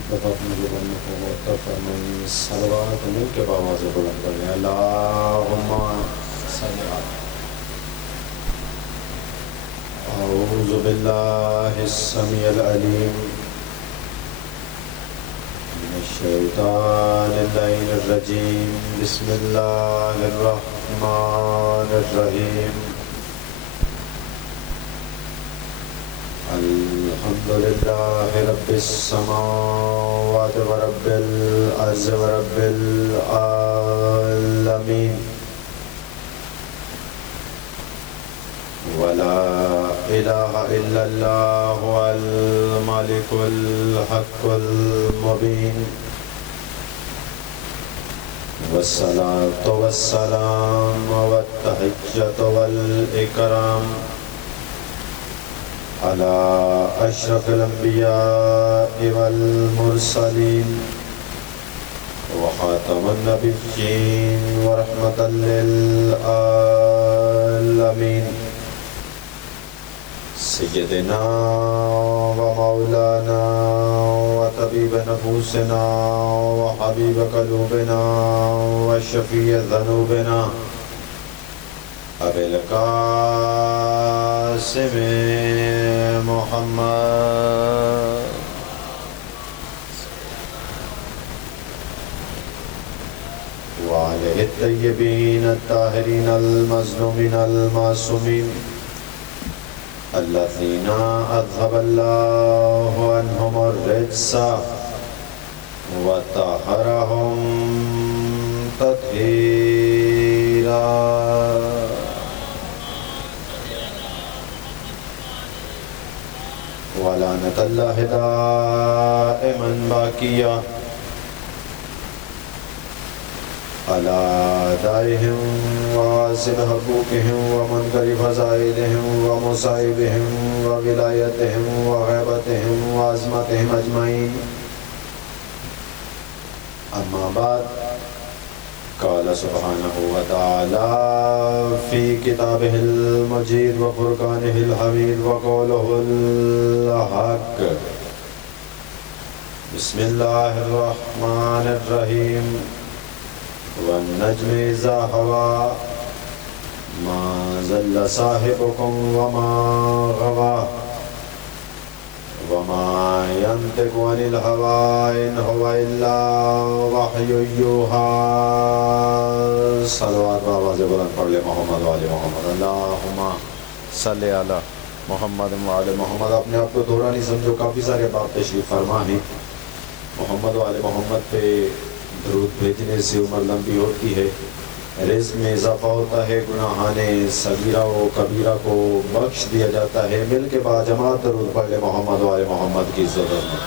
ایک دفعہ اپنے زبان کو معطر فرمائیں، صلوات مل کے آواز بلند کریں، اللہم صلی علی۔ اعوذ باللہ السمیع العلیم من الشیطان اللعین الرجیم، بسم اللہ الرحمن الرحیم۔ الحمد للہ رب السماوات ورب الارض ورب العالمین، ولا الہ الا اللہ الملک الحق المبین، والصلاة والسلام والتحیۃ والاکرام علی اشرف الانبیاء والمرسلین وخاتم النبیین ورحمۃ للعالمین، سیدنا و مولانا و طبیب نفوسنا و حبیب قلوبنا و شفیع ذنوبنا ابی القاسم محمد وعلیہ الطیبین الطاہرین المظلومین المعصومین الذین اذهب اللہ عنہم الرجس وطہرہم تطہیرا۔ ولعنۃ اللہ دائما باقیہ علی اعدائہم وغاصب حقوقہم ومنکر فضائلہم ومصائبہم وولایتہم وغیبتہم وعظمتہم اجمعین، اما بعد، قال سبحانہ وتعالی فی کتابہ المجید وفرقانہ الحمید وقولہ الحق، بسم اللہ الرحمن الرحیم، والنجم اذا ہوا ما ضل صاحبکم وما غوا وما ينطق عن الهوى ان هو الا وحی یوحی۔ صلوات بآواز بلند پڑھ لے محمد و آل محمد، اللہم صلی علی محمد و آل محمد۔ اپنے آپ کو تھوڑا نہیں سمجھو، کافی سارے باپ تشریف فرما ہیں۔ محمد و آل محمد پہ درود بھیجنے سے عمر لمبی ہوتی ہے، رزق میں اضافہ ہوتا ہے، گناہان صغیرہ و کبیرہ کو بخش دیا جاتا ہے۔ مل کے با جماعت درود پڑھ لے محمد و آل محمد کی عزت میں۔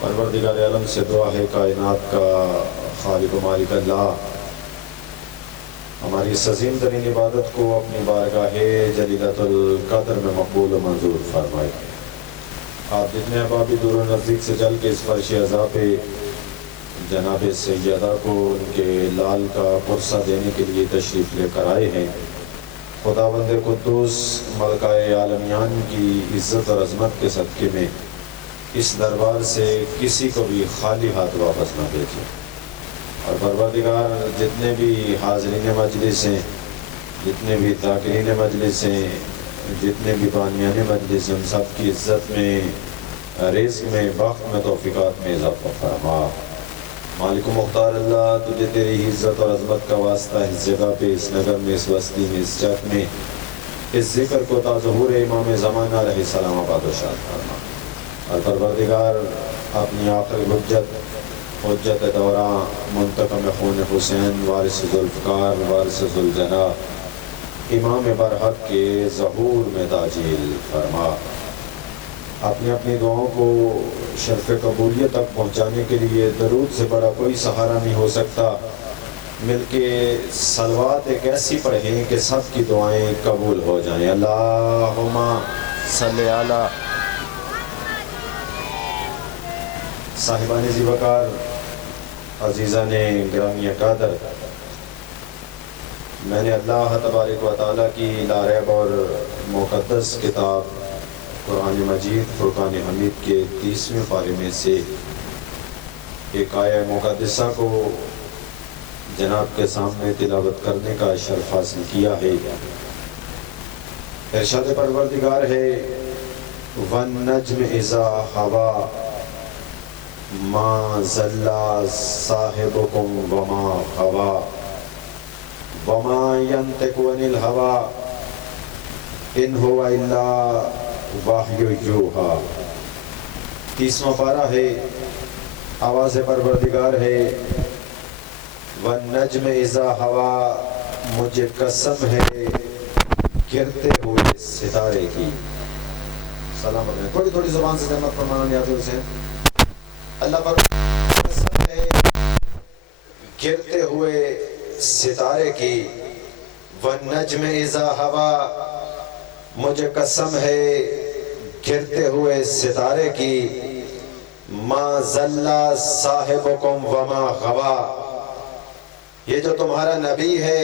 پروردگار عالم سے دعا ہے، کائنات کا خالق و مالک اللہ ہماری اس عظیم ترین عبادت کو اپنی بارگاہ جلیلۃ القدر میں مقبول و منظور فرمائے۔ آپ جتنے احبابی دور و نزدیک سے چل کے اس فرش عزا پہ جناب سیدہ کو ان کے لال کا پرسہ دینے کے لیے تشریف لے کر آئے ہیں، خداوند قدوس ملکہ عالمیان کی عزت اور عظمت کے صدقے میں اس دربار سے کسی کو بھی خالی ہاتھ واپس نہ بھیجیں، اور پروردگار جتنے بھی حاضرین مجلس ہیں، جتنے بھی ذاکرین مجلس ہیں، جتنے بھی بانیان مجلس ہیں، ان سب کی عزت میں، رزق میں، بخت میں، توفیقات میں اضافہ فرما۔ مالک و مختار اللہ، تجھے تیری عزت اور عظمت کا واسطہ اس جگہ پہ، اس نگر میں، اس بستی میں، اس جگ میں، اس ذکر کو تا ظہور امام زمانہ علیہ السلام آباد و شاد فرما، اور پروردگار اپنی آخری حجت دوراں منتقم خون حسین وارث ذوالفقار وارث ذوالجناح امام برحق کے ظہور میں تعجیل فرما۔ اپنی اپنی دعاؤں کو شرف قبولیت تک پہنچانے کے لیے درود سے بڑا کوئی سہارا نہیں ہو سکتا۔ مل کے صلوات ایک ایسی پڑھیں کہ سب کی دعائیں قبول ہو جائیں۔ اللہم صلی علی صاحبان ذی وقار، عزیزان گرامی قدر، میں نے اللہ تبارک و تعالیٰ کی لا ریب اور مقدس کتاب قرآن مجید فرقان حمید کے 30ویں پارے میں سے ایک آیہ مقدسہ کو جناب کے سامنے تلاوت کرنے کا شرف حاصل کیا ہے۔ ارشاد پروردگار ہے وَالنَّجْمِ إِذَا هَوَىٰ مَا ضَلَّ صَاحِبُكُمْ وَمَا غَوَىٰ وَمَا يَنطِقُ عَنِ الْهَوَىٰ إِنْ هُوَ إِلَّا وَحْيٌ یُوحَىٰ۔ 30واں پارہ ہے، آواز پروردگار ہے وَالنَّجْمِ إِذَا هَوَىٰ، مجھے قسم ہے گرتے ہوئے ستارے کی۔ سلامت ہے، تھوڑی تھوڑی زبان سے سہمت فرمانا نیاز حسین۔ اللہ پر قسم ہے گرتے ہوئے ستارے کی، وَالنَّجْمِ إِذَا هَوَىٰ، مجھے قسم ہے گرتے ہوئے ستارے کی، مَا ضَلَّ صَاحِبُكُمْ وَمَا غَوَىٰ، یہ جو تمہارا نبی ہے،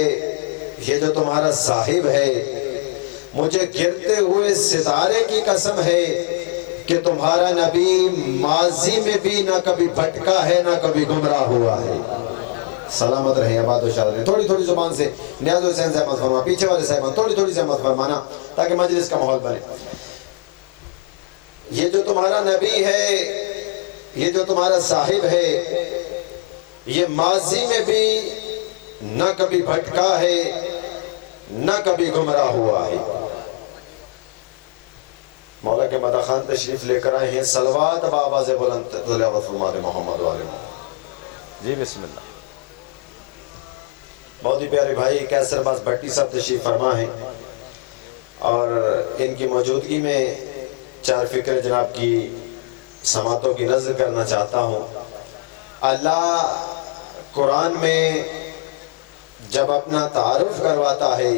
یہ جو تمہارا صاحب ہے، مجھے گرتے ہوئے ستارے کی قسم ہے کہ تمہارا نبی ماضی میں بھی نہ کبھی بھٹکا ہے نہ کبھی گمراہ ہوا ہے۔ سلامت رہیں، آباد و شاد رہیں۔ تھوڑی تھوڑی زبان سے نیاز حسین زحمت فرما، پیچھے والے صاحبان تھوڑی تھوڑی زحمت فرمانا تاکہ مجلس کا ماحول بنے۔ یہ جو تمہارا نبی ہے، یہ جو تمہارا صاحب ہے، یہ ماضی میں بھی نہ کبھی بھٹکا ہے نہ کبھی گمراہ ہوا ہے۔ مولا کے مدح خان تشریف لے کر آئے ہیں، صلوات بآواز بلند تلاوت فرما دے محمد والے محمد۔ جی بسم اللہ۔ بہت ہی پیارے بھائی کیسر باز بھٹی صاحب تشریف فرما ہیں، اور ان کی موجودگی میں چار فکر جناب کی سماعتوں کی نظر کرنا چاہتا ہوں۔ اللہ قرآن میں جب اپنا تعارف کرواتا ہے،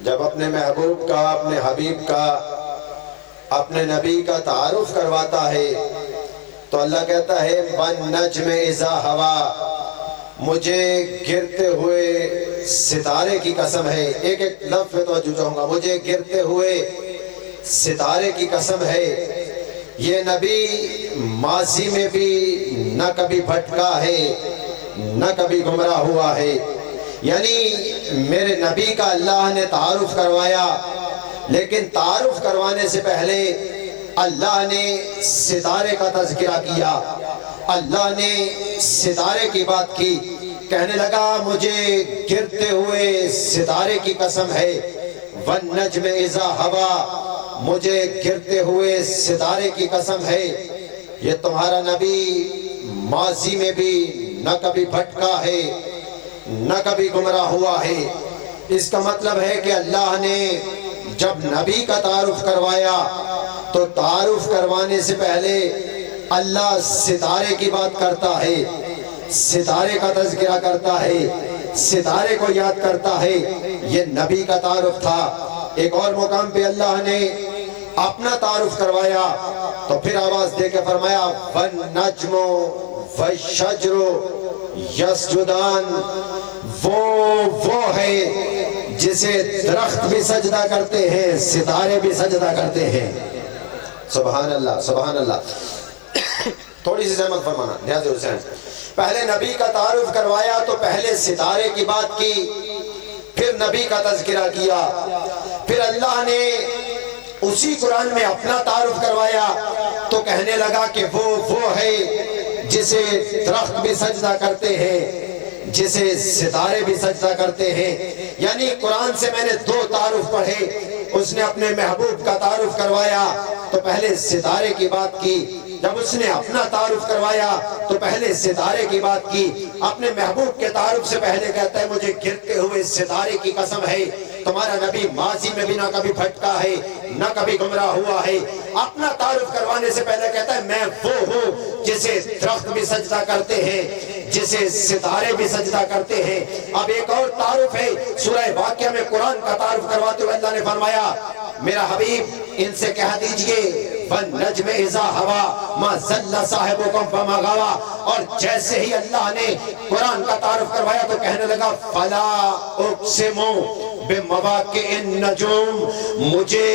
جب اپنے محبوب کا، اپنے حبیب کا، اپنے نبی کا تعارف کرواتا ہے تو اللہ کہتا ہے وَالنَّجْمِ إِذَا هَوَىٰ، مجھے گرتے ہوئے ستارے کی قسم ہے۔ ایک ایک لفظ پہ توجہ چاہوں گا، مجھے گرتے ہوئے ستارے کی قسم ہے، یہ نبی ماضی میں بھی نہ کبھی بھٹکا ہے نہ کبھی گمراہ ہوا ہے۔ یعنی میرے نبی کا اللہ نے تعارف کروایا، لیکن تعارف کروانے سے پہلے اللہ نے ستارے کا تذکرہ کیا، اللہ نے ستارے کی بات کی، کہنے لگا مجھے گرتے ہوئے ستارے کی قسم ہے، وَالنَّجْمِ إِذَا هَوَىٰ، مجھے گرتے ہوئے ستارے کی قسم ہے، یہ تمہارا نبی ماضی میں بھی نہ کبھی بھٹکا ہے نہ کبھی گمراہ ہوا ہے۔ اس کا مطلب ہے کہ اللہ نے جب نبی کا تعارف کروایا تو تعارف کروانے سے پہلے اللہ ستارے کی بات کرتا ہے، ستارے کا تذکرہ کرتا ہے، ستارے کو یاد کرتا ہے، یہ نبی کا تعارف تھا۔ ایک اور مقام پہ اللہ نے اپنا تعارف کروایا تو پھر آواز دے کے فرمایا وَالنَّجْمُ وَالشَّجْرُ یسجدان، وہ ہے جسے درخت بھی سجدہ کرتے ہیں، ستارے بھی سجدہ کرتے ہیں۔ سبحان اللہ، سبحان اللہ۔ تھوڑی سی زحمت فرمانا نیاز حسین۔ پہلے نبی کا تعارف کروایا تو پہلے ستارے کی بات کی، پھر نبی کا تذکرہ کیا، پھر اللہ نے اسی قرآن میں اپنا تعارف کروایا تو کہنے لگا کہ وہ ہے جسے درخت بھی سجدہ کرتے ہیں، جسے ستارے بھی سجدہ کرتے ہیں۔ یعنی قرآن سے میں نے دو تعارف پڑھے، اس نے اپنے محبوب کا تعارف کروایا تو پہلے ستارے کی بات کی، جب اس نے اپنا تعارف کروایا تو پہلے ستارے کی بات کی، اپنے محبوب کے تعارف سے پہلے کہتا ہے مجھے گرتے ہوئے ستارے کی قسم ہے، تمہارا نبی ماضی میں بھی نہ کبھی بھٹکا ہے نہ کبھی گمراہ ہوا ہے۔ اپنا تعارف کروانے سے پہلے کہتا ہے میں وہ ہوں جسے درخت بھی سجدہ کرتے ہیں، جسے ستارے بھی سجدہ کرتے ہیں۔ اب ایک اور تعارف ہے، سورہ واقعہ میں قرآن کا تعارف کرواتے ہوئے اللہ نے فرمایا میرا حبیب ان سے کہہ دیجئے وَالنَّجْمِ إِذَا هَوَىٰ مَا ضَلَّ صَاحِبُكُمْ وَمَا غَوَىٰ، اور جیسے ہی اللہ نے قرآن کا تعارف کروایا تو کہنے لگا فَلَا أُقْسِمُ بِمَوَاقِعِ النُّجُومِ، مجھے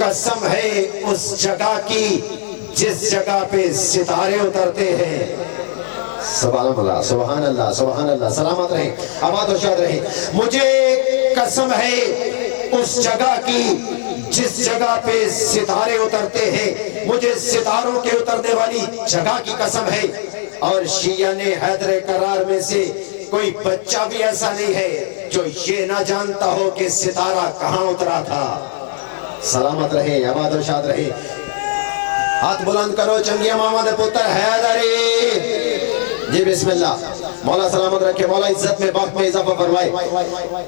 قسم ہے اس جگہ کی جس جگہ پہ ستارے اترتے ہیں. سبحان اللہ سبحان اللہ سبحان اللہ. سلامت رہیں, آباد و شاد رہیں. مجھے قسم ہے اس جگہ کی جس جگہ پہ ستارے اترتے ہیں, مجھے ستاروں کے اترنے والی جگہ کی قسم ہے. اور شیعہ نے حیدر کرار میں سے کوئی بچہ بھی ایسا نہیں ہے جو یہ نہ جانتا ہو کہ ستارہ کہاں اترا تھا. سلامت رہے, آباد و شاد رہے. ہاتھ بلند کرو چنگیا محمد پتر حیدری. جی بسم اللہ. مولا سلامت رکھے, مولا عزت میں باق میں اضافہ فرمائے.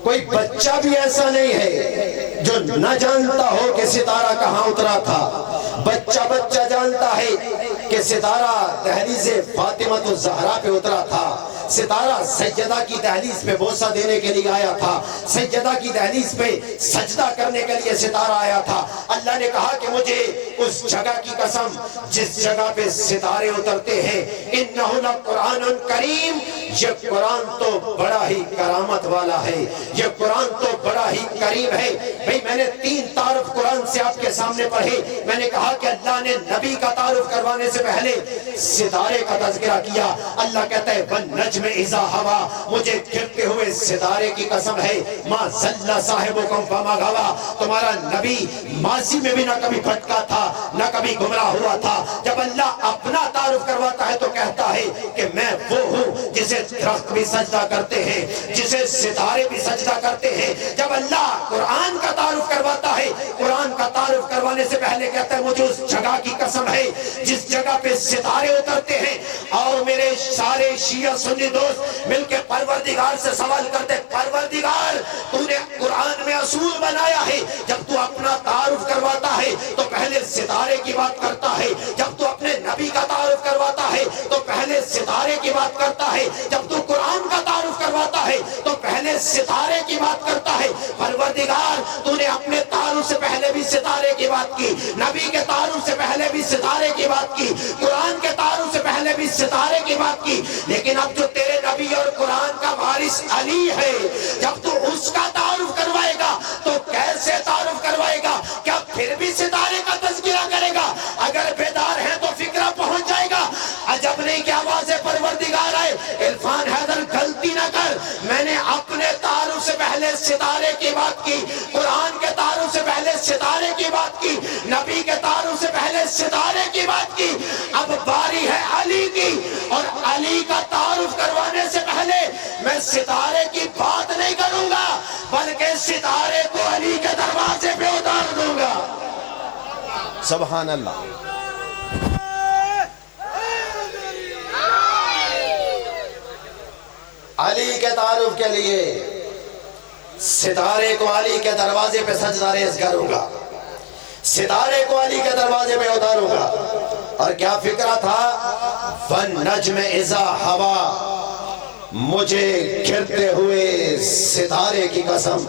کوئی بچہ بھی ایسا نہیں ہے جو نہ جانتا ہو کہ ستارہ کہاں اترا تھا. بچہ جانتا ہے کہ ستارہ دہلیز فاطمہ الزہرا پہ اترا تھا. ستارہ سیدہ کی دہلیز پہ بوسہ دینے کے لیے آیا تھا. سیدہ کی دہلیز پہ سجدہ کرنے کے لیے ستارہ آیا تھا. اللہ نے کہا کہ مجھے اس جگہ کی قسم جس جگہ پہ ستارے اترتے ہیں, انہو لقرآن کریم, یہ قرآن تو بڑا ہی کرامت والا ہے, یہ قرآن تو بڑا ہی کریم ہے. بھئی میں نے 3 تعارف قرآن سے آپ کے سامنے پڑھے. میں نے کہا کہ اللہ نے نبی کا تعارف کروانے سے پہلے ستارے کا تذکرہ کیا. اللہ کہتا ہے وَالنَّجْمِ اِذَا هَوَا, مجھے گرتے ہوئے ستارے کی قسم ہے. مَا ضَلَّ صَاحِبُكُمْ فَمَا غَوَا, تمہارا نبی ماضی میں بھی نہ کبھی بھٹکا تھا نہ کبھی گمراہ ہوا تھا. جب اللہ اپنا تعارف کرواتا ہے تو کہتا ہے کہ میں وہ ہوں جسے درخت بھی سجدہ کرتے ہیں, جسے ستارے بھی سجدہ کرتے ہیں. جب اللہ قرآن کا تعارف کرواتا ہے, قرآن کا تعارف کروانے سے پہلے کہتا ہے مجھے اس جگہ کی قسم ہے جس جگہ پہ ستارے اترتے ہیں. اور میرے سارے شیعہ سنی دوست مل کے پروردگار سے سوال کرتے, پروردگار تو نے قرآن میں اصول بنایا ہے, جب تو اپنا تعارف کرواتا ہے تو پہلے ستارے کی بات کرتا ہے, جب تو اپنے نبی کا تعارف کرواتا ہے تو پہلے ستارے کی بات کرتا ہے, جب تو قرآن کا تعارف کرواتا ہے تو پہلے ستارے کی بات کرتا ہے. پروردگار تو نے اپنے تعارف سے پہلے بھی ستارے کی بات کی, نبی کے تعارف سے پہلے بھی ستارے کی بات کی, قرآن کے تعارف سے پہلے بھی ستارے کی بات کی. لیکن اب جو تیرے نبی اور قرآن کا وارث علی ہے, جب تو اس کا تعارف کروائے گا تو کیسے تعارف کروائے گا؟ کیا پھر بھی ستارے کا تذکرہ کرے گا؟ اگر بیدار ہے تو فکرہ پہنچ جائے گا. عجب نہیں کہ آواز پروردگار آئے, عرفان حیدر غلطی نہ کر, میں نے اپنے تعارف سے پہلے ستارے کی بات کی, قرآن کے تعارف سے پہلے ستارے کی بات کی, نبی کے تعارف سے پہلے ستارے کی بات کی. اب باری ہے علی کی, اور علی کا تعارف کروانے سے پہلے میں ستارے کی بات نہیں کروں گا, بلکہ ستارے کو علی کے دروازے پہ اتار دوں گا. سبحان اللہ. علی کے تعارف کے لیے ستارے کو علی کے دروازے پہ سجدہ ریز کروں گا, ستارے کو علی کے دروازے پہ اتاروں گا. اور کیا فکرہ تھا؟ وَالنَّجْمِ اِذَا هَوَا, مجھے گرتے ہوئے ستارے کی قسم.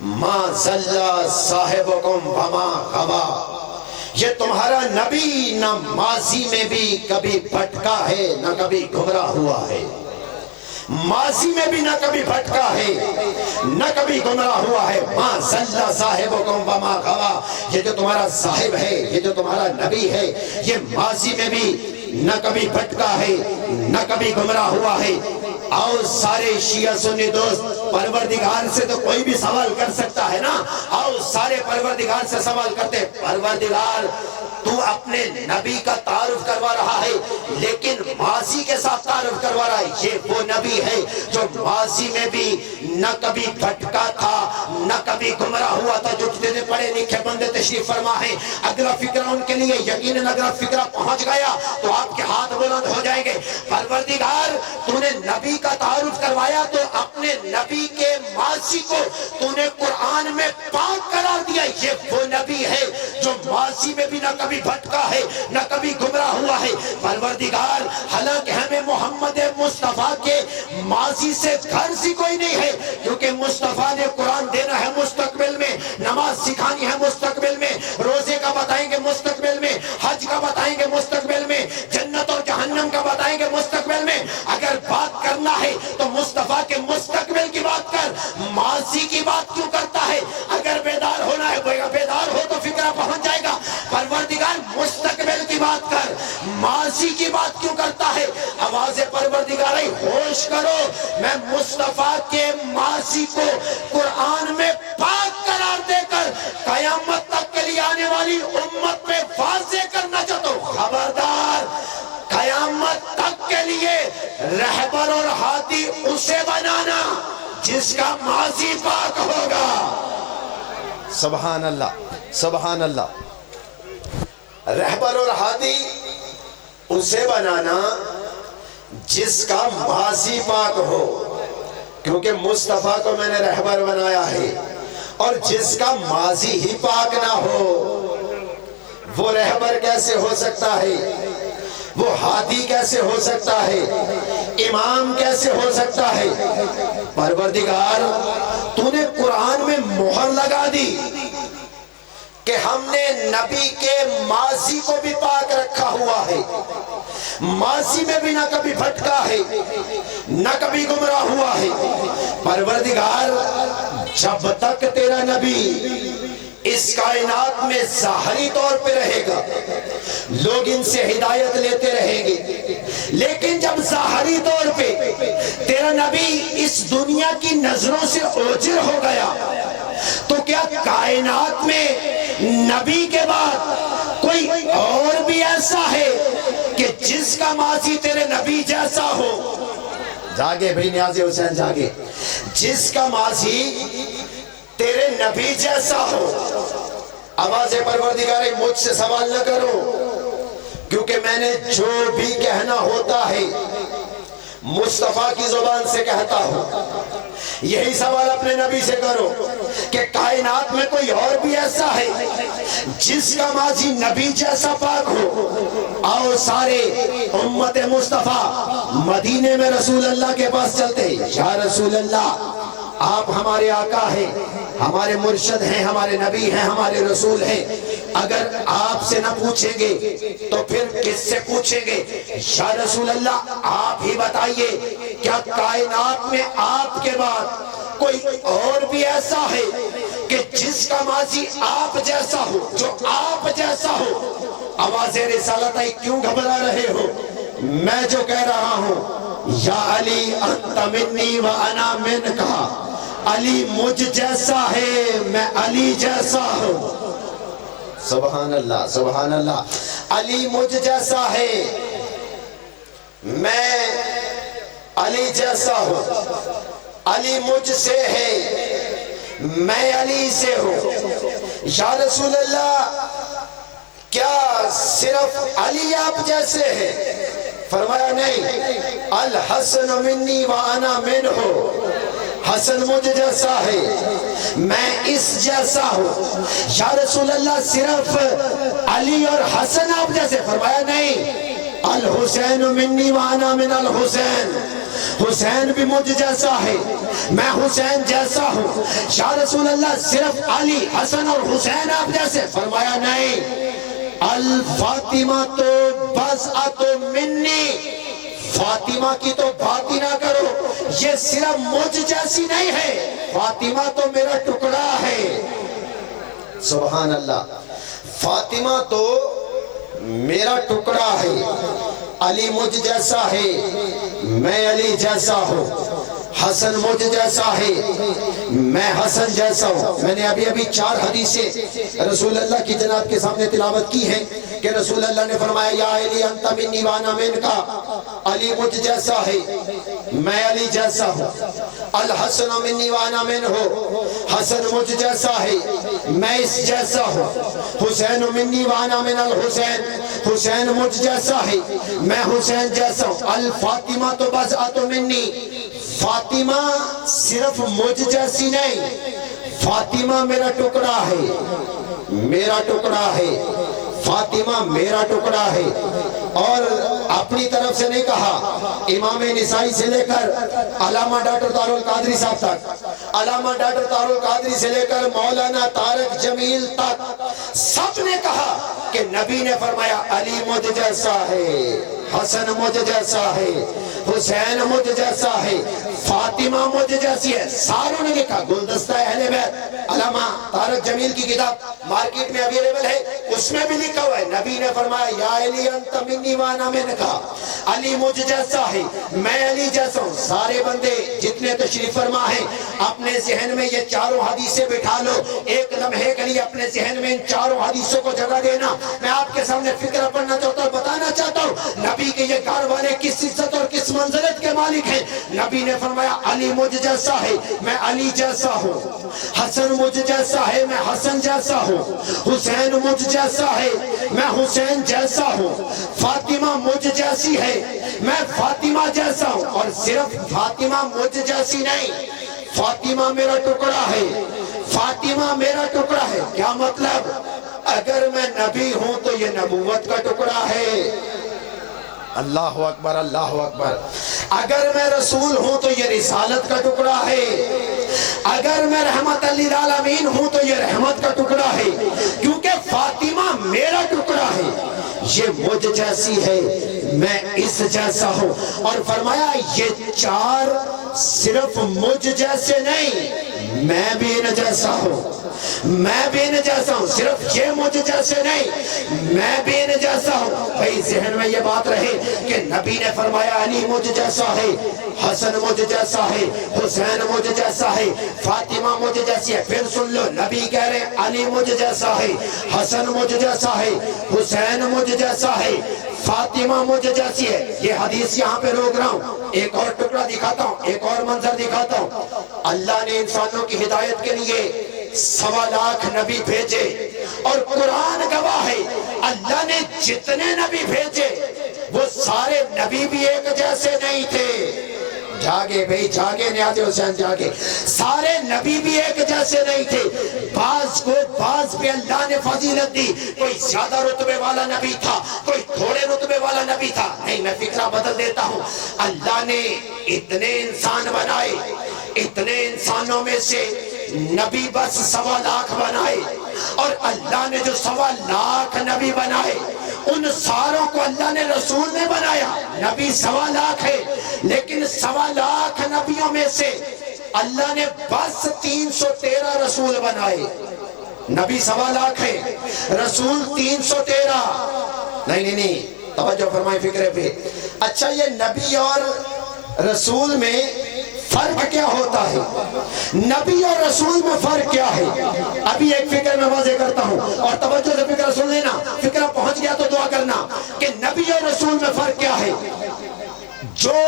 مَا ضَلَّ صَاحِبُكُمْ وَمَا غَوَا, یہ تمہارا نبی نہ ماضی میں بھی کبھی بھٹکا ہے نہ کبھی گمراہ ہوا ہے. ماضی میں بھی نہ کبھی بھٹکا ہے نہ کبھی گمراہ ہوا ہے. مَا ضَلَّ صَاحِبُكُمْ وَمَا غَوَا, یہ جو تمہارا صاحب ہے, یہ جو تمہارا نبی ہے, یہ ماضی میں بھی نہ کبھی بھٹکا ہے نہ کبھی گمراہ ہوا ہے. آؤ سارے شیعہ سنی دوست, پروردگار سے تو کوئی بھی سوال کر سکتا ہے نا. آؤ سارے پروردگار سے سوال کرتے, پروردگار تو اپنے نبی کا تعارف کروا رہا ہے لیکن ماضی کے ساتھ تعارف کروا رہا ہے. یہ وہ نبی ہے جو ماضی میں بھی نہ کبھی بھٹکا تھا نہ کبھی گمراہ ہوا تھا. جو جتنے پڑھے لکھے بندے تشریف فرما ہے, اگلا فکرہ ان کے لیے یقیناً اگلا فکرہ پہنچ گیا تو آپ کے ہاتھ بلند ہو جائیں گے. پروردگار تو نے نبی کا تعارف کروایا تو اپنے نبی کے ماضی کو تو نے قرآن میں پاک قرار دیا. یہ وہ نبی ہے جو ماضی میں بھی نہ کبھی بھٹکا ہے نہ کبھی گمراہ ہوا ہے. پروردگار حالانکہ ہمیں محمد مصطفیٰ کے ماضی سے غرض ہی کوئی نہیں ہے, کیونکہ مصطفیٰ نے قرآن دینا ہے مستقبل میں, نماز سکھانی ہے مستقبل میں, روزے کا بتائیں گے مستقبل میں, حج کا بتائیں گے مستقبل میں, جنت اور جہنم کا بتائیں گے مستقبل میں. اگر بات کرنا ہے تو مصطفیٰ کے مستقبل کی بات کر, ماضی کی بات کیوں کرتا ہے؟ اگر بیدار ہونا ہے, بیدار ہو تو فکر ماضی کی بات کیوں کرتا ہے؟ آواز پروردگار ہوش کرو، میں مصطفیٰ کے ماضی کو قرآن میں پاک قرار دے کر قیامت تک کے لیے آنے والی امت میں واضح کرنا چاہتا ہوں، خبردار قیامت تک کے لیے رہبر اور ہادی اسے بنانا جس کا ماضی پاک ہوگا۔ سبحان اللہ، سبحان اللہ۔ رہبر اور ہادی اسے بنانا جس کا ماضی پاک ہو، کیونکہ مصطفیٰ کو میں نے رہبر بنایا ہے، اور جس کا ماضی ہی پاک نہ ہو وہ رہبر کیسے ہو سکتا ہے؟ وہ ہادی کیسے ہو سکتا ہے؟ امام کیسے ہو سکتا ہے؟ پروردگار تو نے قرآن میں مہر لگا دی کہ ہم نے نبی کے ماضی کو بھی پاک رکھا ہوا ہے، ماضی میں بھی نہ کبھی بھٹکا ہے نہ کبھی گمراہ ہوا ہے۔ پروردگار جب تک تیرا نبی اس کائنات میں ظاہری طور پہ رہے گا لوگ ان سے ہدایت لیتے رہیں گے، لیکن جب ظاہری طور پہ تیرا نبی اس دنیا کی نظروں سے اوجھل ہو گیا تو کیا کائنات میں نبی کے بعد کوئی اور بھی ایسا ہے کہ جس کا ماضی تیرے نبی جیسا ہو؟ جاگے بھائی نیاز حسین جاگے، جس کا ماضی تیرے نبی جیسا ہو۔ آواز پروردگار مجھ سے سوال نہ کرو، کیونکہ میں نے جو بھی کہنا ہوتا ہے مصطفیٰ کی زبان سے کہتا ہوں۔ یہی سوال اپنے نبی سے کرو کہ کائنات میں کوئی اور بھی ایسا ہے جس کا ماضی نبی جیسا پاک ہو؟ آؤ سارے امت مصطفیٰ مدینے میں رسول اللہ کے پاس چلتے، یا رسول اللہ آپ ہمارے آقا ہیں، ہمارے مرشد ہیں، ہمارے نبی ہیں، ہمارے رسول ہیں، اگر آپ سے نہ پوچھیں گے تو پھر کس سے پوچھیں گے؟ یا رسول اللہ آپ ہی بتائیے، کیا کائنات میں آپ کے بعد کوئی اور بھی ایسا ہے کہ جس کا ماضی آپ جیسا ہو، جو آپ جیسا ہو؟ آواز رسالت آئی، کیوں گھبرا رہے ہو؟ میں جو کہہ رہا ہوں، یا علی انت منی و انا منکا، علی مجھ جیسا ہے، میں علی جیسا ہوں۔ سبحان اللہ، سبحان اللہ۔ علی مجھ جیسا ہے، میں علی جیسا ہوں، علی مجھ سے ہے، میں علی سے ہوں۔ یا رسول اللہ کیا صرف علی آپ جیسے ہیں؟ فرمایا نہیں، الحسن منی و انا منہ، حسن مجھ جیسا ہے، میں اس جیسا ہوں۔ یا رسول اللہ صرف علی اور حسن آپ جیسے؟ فرمایا نہیں، الحسین منی و انا من الحسین، حسین بھی مجھ جیسا ہے، میں حسین جیسا ہوں۔ یا رسول اللہ صرف علی، حسن اور حسین آپ جیسے؟ فرمایا نہیں، الفاطمہ تو بضعۃ منی، فاطمہ کی تو بات ہی نہ کرو، یہ صرف مجھ جیسی نہیں ہے، فاطمہ تو میرا ٹکڑا ہے۔ سبحان اللہ، فاطمہ تو میرا ٹکڑا ہے، علی مجھ جیسا ہے، میں علی جیسا ہوں، حسن مجھ جیسا ہے، میں حسن جیسا ہوں۔ میں نے ابھی 4 حدیثیں رسول اللہ کی جناب کے سامنے تلاوت کی ہیں کہ رسول اللہ نے فرمایا، یا علی انت منی و انا منکا، علی مجھ جیسا ہے، میں علی جیسا ہوں۔ الحسن منی و انا منہ، حسن مجھ جیسا ہے، میں اس جیسا ہوں۔ حسین منی و انا من الحسین، حسین مجھ جیسا ہے، میں حسین جیسا ہوں۔ الفاطمہ تو بضعۃ منی، فاطمہ صرف مجھ جیسی نہیں، فاطمہ میرا ٹکڑا ہے، میرا ٹکڑا ہے، فاطمہ میرا ٹکڑا ہے۔ اور اپنی طرف سے نہیں کہا، امام نسائی سے لے کر علامہ ڈاکٹر طاہر القادری صاحب تک، علامہ ڈاکٹر طاہر القادری سے لے کر مولانا طارق جمیل تک سب نے کہا کہ نبی نے فرمایا علی مجھ جیسا ہے، حسن مجھ جیسا ہے، حسین مجھ جیسا ہے، فاطمہ مجھ جیسی ہے۔ ساروں نے لکھا، گلدستہ اہل بیت، علامہ طارق جمیل کی کتاب مارکیٹ میں اویلیبل ہے، اس میں بھی لکھا ہوا ہے نبی نے فرمایا یا علی انت منی وانا منکا، علی مجھ جیسا ہے میں علی جیسا ہوں۔ سارے بندے جتنے تشریف فرما ہیں اپنے ذہن میں یہ چاروں حدیثیں بٹھا لو، ایک لمحے کے لیے اپنے ذہن میں ان چاروں حدیثوں کو جگہ دینا۔ میں آپ کے سامنے فکر پڑھنا چاہتا ہوں، بتانا چاہتا ہوں نبی کے یہ گھر والے کس عزت اور کس منزلت کے مالک ہیں۔ نبی نے فرمایا علی مجھ جیسا ہے میں علی جیسا ہوں، حسن مجھ جیسا ہے میں حسن جیسا ہوں، حسین مجھ جیسا ہے میں حسین جیسا ہوں، فاطمہ مجھ جیسی ہے میں فاطمہ جیسا ہوں۔ اور صرف فاطمہ مجھ جیسی نہیں، فاطمہ میرا ٹکڑا ہے، فاطمہ میرا ٹکڑا ہے۔ کیا مطلب؟ اگر میں نبی ہوں تو یہ نبوت کا ٹکڑا ہے، اللہ اکبر اللہ اکبر۔ اگر میں رسول ہوں تو یہ رسالت کا ٹکڑا ہے، اگر میں رحمت للعالمین ہوں تو یہ رحمت کا ٹکڑا ہے، کیونکہ فاطمہ میرا ٹکڑا ہے، یہ مجھ جیسی ہے میں اس جیسا ہوں۔ اور فرمایا یہ چار صرف مجھ جیسے نہیں میں بھی ان جیسا ہوں، میں بھی ان جیسا ہوں، صرف یہ مجھ جیسے نہیں میں بھی ان جیسا ہوں۔ بھئی ذہن میں یہ بات رہے کہ نبی نے فرمایا علی مجھ جیسا ہے، حسن مجھ جیسا ہے، حسین مجھ جیسا ہے، فاطمہ مجھ جیسی ہے۔ پھر سن لو نبی کہہ رہے علی مجھ جیسا ہے، حسن مجھ جیسا ہے، حسین مجھ جیسا ہے، فاطمہ مجھ جیسی ہے۔ یہ حدیث یہاں پہ روک رہا ہوں، ایک اور ٹکڑا دکھاتا ہوں، ایک اور منظر دکھاتا ہوں۔ اللہ نے انسانوں کی ہدایت کے لیے 1.25 لاکھ نبی بھیجے، اور قرآن گواہ ہے اللہ نے جتنے نبی بھیجے وہ سارے نبی بھی ایک جیسے نہیں تھے۔ جاگے بھئی جاگے، نیاز حسین جاگے، سارے نبی بھی ایک جیسے نہیں تھے۔ بعض کو بعض پہ اللہ نے فضیلت دی، کوئی زیادہ رتبے والا نبی تھا، کوئی تھوڑے رتبے والا نبی تھا۔ نہیں، میں فکرہ بدل دیتا ہوں، اللہ نے اتنے انسان بنائے، اتنے انسانوں میں سے نبی بس 1.25 لاکھ بنائے، اور اللہ نے جو 1.25 لاکھ نبی بنائے ان ساروں کو اللہ نے رسول نے بنایا۔ نبی 1.25 لاکھ ہے، لیکن 1.25 لاکھ نبیوں میں سے اللہ نے بس 313 رسول بنائے۔ نبی 1.25 لاکھ ہے، رسول 313۔ نہیں، توجہ فرمائیں فکرے پہ۔ اچھا، یہ نبی اور رسول میں فرق کیا ہوتا ہے؟ نبی اور رسول میں فرق کیا ہے؟ ابھی ایک فکر میں واضح کرتا ہوں، اور توجہ سے فکر سن لینا، فکر پہنچ گیا تو دعا کرنا کہ نبی اور رسول میں فرق کیا ہے۔ جو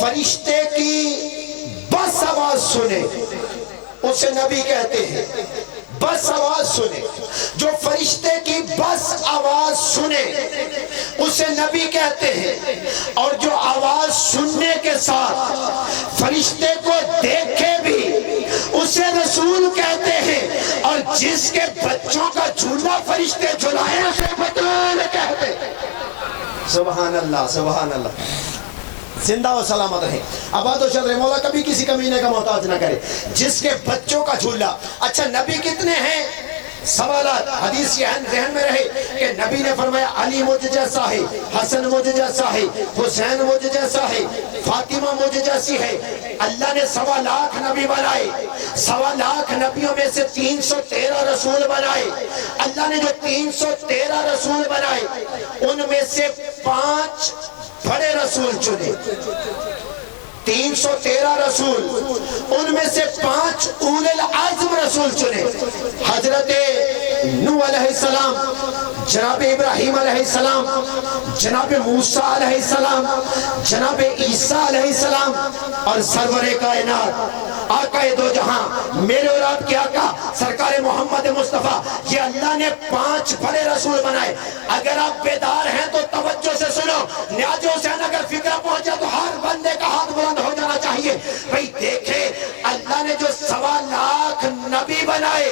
فرشتے کی بس آواز سنے اسے نبی کہتے ہیں، بس آواز سنے۔ جو فرشتے کی بس آواز سنے اسے نبی کہتے ہیں، اور جو آواز سننے کے ساتھ فرشتے کو دیکھے بھی اسے رسول کہتے ہیں، اور جس کے بچوں کا جھولا فرشتے جھلائیں اسے بطول کہتے ہیں۔ سبحان اللہ سبحان اللہ، زندہ و سلامت رہے، آباد و شاد رہے، مولا کبھی کسی کمینے کا محتاج نہ کرے۔ جس کے بچوں کا جھولا۔ اچھا، نبی کتنے ہیں؟ سوالات۔ حدیث یہ ذہن میں رہے کہ نبی نے فرمایا علی مجھ جیسا ہے، حسن مجھ جیسا ہے، حسین مجھ جیسا ہے، فاطمہ مجھ جیسی ہے۔ اللہ نے 1.25 لاکھ نبی بنائے، 1.25 لاکھ نبیوں میں سے 313 رسول بنائے۔ اللہ نے جو 313 رسول بنائے ان میں سے 5 بڑے رسول چنے۔ 313 رسول، ان میں سے 5 اولِ العزم رسول چنے۔ حضرت نوح علیہ السلام، جناب ابراہیم علیہ السلام، جناب موسیٰ علیہ السلام، جناب عیسیٰ علیہ السلام، اور سرور کائنات آقا دو جہاں میرے اور آپ کے آقا سرکار محمد مصطفیٰ، یہ اللہ نے 5 بڑے رسول بنائے۔ اگر آپ بیدار ہیں تو توجہ سے سنو، نیاز حسین اگر فکرہ پہنچا تو ہر بندے کا ہاتھ بلند ہو جانا چاہیے۔ بھئی دیکھیں، اللہ نے جو 1.25 لاکھ نبی بنائے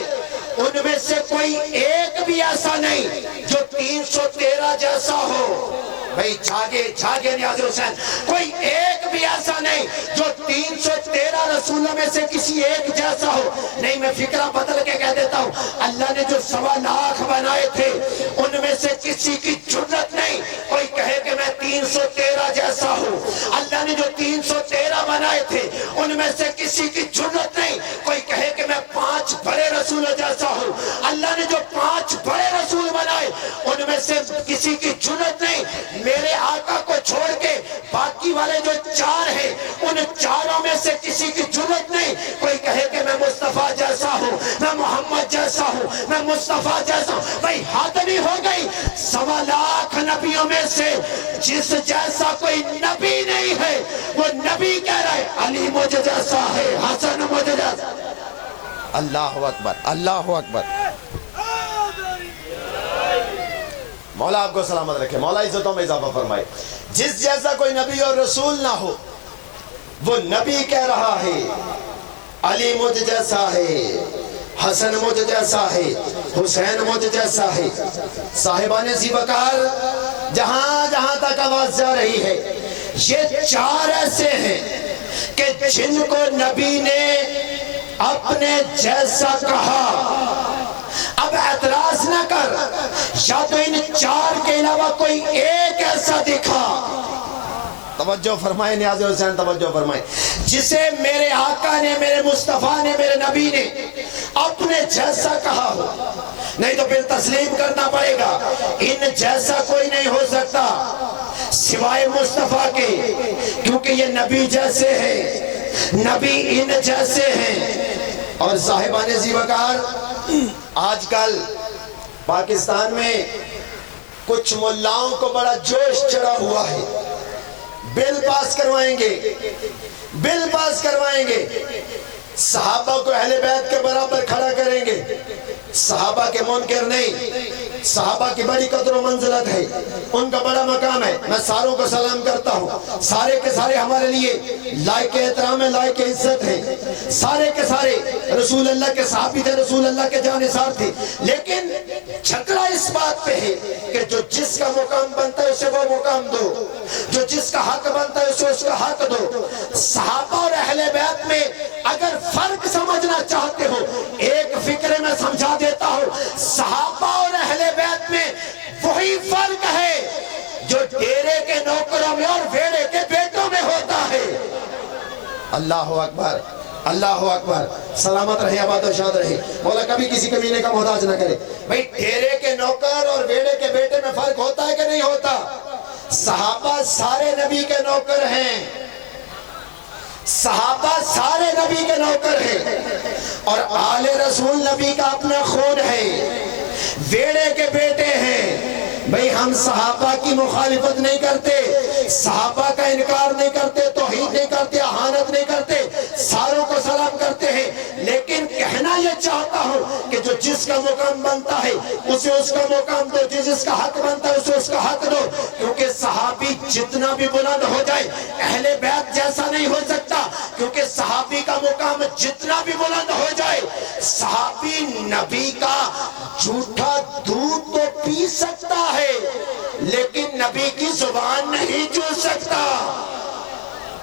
ان میں سے کوئی ایک بھی ایسا نہیں جو 313 جیسا ہو۔ بھئی جاگے نیاز حسین، کوئی ایک بھی ایسا نہیں جو 313 رسولوں میں سے کسی ایک جیسا ہو۔ نہیں، میں فکرہ بدل کے کہہ دیتا ہوں، اللہ نے جو 1.25 لاکھ بنائے تھے ان میں سے کسی کی جرت نہیں کوئی کہے کہ میں 313 جیسا ہوں۔ اللہ نے جو 313 بنائے تھے ان میں سے کسی کی جرت نہیں کوئی کہے کہ میں 5 بڑے رسولوں جیسا ہوں۔ اللہ نے جو 5 بڑے رسول بنائے سے کسی کی جرأت نہیں میرے آقا کو چھوڑ کے باقی والے جو چار ہیں ان چاروں میں سے کسی کی جرأت نہیں کوئی کہے کہ میں مصطفیٰ جیسا ہوں، میں محمد جیسا ہوں، میں مصطفیٰ جیسا ہوں۔ بھئی حد نہیں ہو گئی؟ 1.25 لاکھ نبیوں میں سے جس جیسا کوئی نبی نہیں ہے وہ نبی کہہ رہا ہے علی مجھ جیسا ہے، حسن مجھ جیسا۔ اللہ اکبر، اللہ اکبر۔ مولا آپ کو سلامت رکھے، مولا عزتوں میں اضافہ فرمائے۔ جس جیسا کوئی نبی اور رسول نہ ہو وہ نبی کہہ رہا ہے علی مجھ جیسا ہے، حسن مجھ جیسا ہے، حسین مجھ جیسا ہے۔ صاحبان زیبکار جہاں جہاں تک آواز جا رہی ہے یہ چار ایسے ہیں کہ جن کو نبی نے اپنے جیسا کہا۔ اب اعتراض نہ کر، یا تو ان چار کے علاوہ کوئی ایک ایسا دکھا، توجہ فرمائے نیاز حسین، توجہ فرمائے، جسے میرے آقا نے، میرے مصطفیٰ نے، میرے نبی نے اپنے جیسا کہا ہو، نہیں تو پھر تسلیم کرنا پڑے گا ان جیسا کوئی نہیں ہو سکتا سوائے مصطفیٰ کے، کیونکہ یہ نبی جیسے ہیں، نبی ان جیسے ہیں۔ اور صاحبان زیبکار آج کل پاکستان میں کچھ ملاؤں کو بڑا جوش چڑھا ہوا ہے، بل پاس کروائیں گے، بل پاس کروائیں گے، صحابہ کو اہل بیت کے برابر کھڑا کریں گے، صحابہ کے منکر نہیں، صحابہ کی بڑی قدر و منزلت ہے، ان کا بڑا مقام ہے۔ میں ساروں کو سلام کرتا ہوں، سارے کے سارے ہمارے لیے لائق احترام ہے، لائق عزت ہے، سارے کے سارے رسول اللہ کے صحابی تھے، رسول اللہ کے جانثار تھے، لیکن جھگڑا اس بات پہ ہے کہ جو جس کا مقام بنتا ہے اسے وہ مقام دو، جو جس کا حق بنتا ہے اسے اس کا حق دو۔ صحابہ اور اہل بیت میں اگر فرق سمجھنا چاہتے ہو ایک فکرے میں سمجھا دیتا ہوں، صحابہ اور اہل بیت میں وہی فرق ہے جو ڈیرے کے نوکروں میں اور ویڑے کے بیٹوں میں ہوتا ہے۔ اللہ اکبر، اللہ اکبر، سلامت رہے، آباد و شاد رہے، مولا کبھی کسی کمینے کا محتاج نہ کرے۔ بھئی ڈیرے کے نوکر اور ویڑے کے بیٹے میں فرق ہوتا ہے کہ نہیں ہوتا؟ صحابہ سارے نبی کے نوکر ہیں، صحابہ سارے نبی کے نوکر ہیں، اور آل رسول نبی کا اپنا خون ہے، ویڑے کے بیٹے ہیں۔ بھئی ہم صحابہ کی مخالفت نہیں کرتے، صحابہ کا انکار نہیں کرتے، توہین نہیں کرتے، اہانت نہیں کرتے، ساروں کو سلام کرتے ہیں، لیکن کہنا یہ چاہتا ہوں کہ جو جس کا مقام بنتا ہے اسے اس کا مقام دو، جس کا حق بنتا ہے اسے اس کا حق دو، کیونکہ صحابی جتنا بھی بلند ہو جائے اہل بیت جیسا نہیں ہو سکتا، کیونکہ صحابی کا مقام جتنا بھی بلند ہو جائے صحابی نبی کا جھوٹا دودھ تو پی سکتا ہے لیکن نبی کی زبان نہیں چو سکتا۔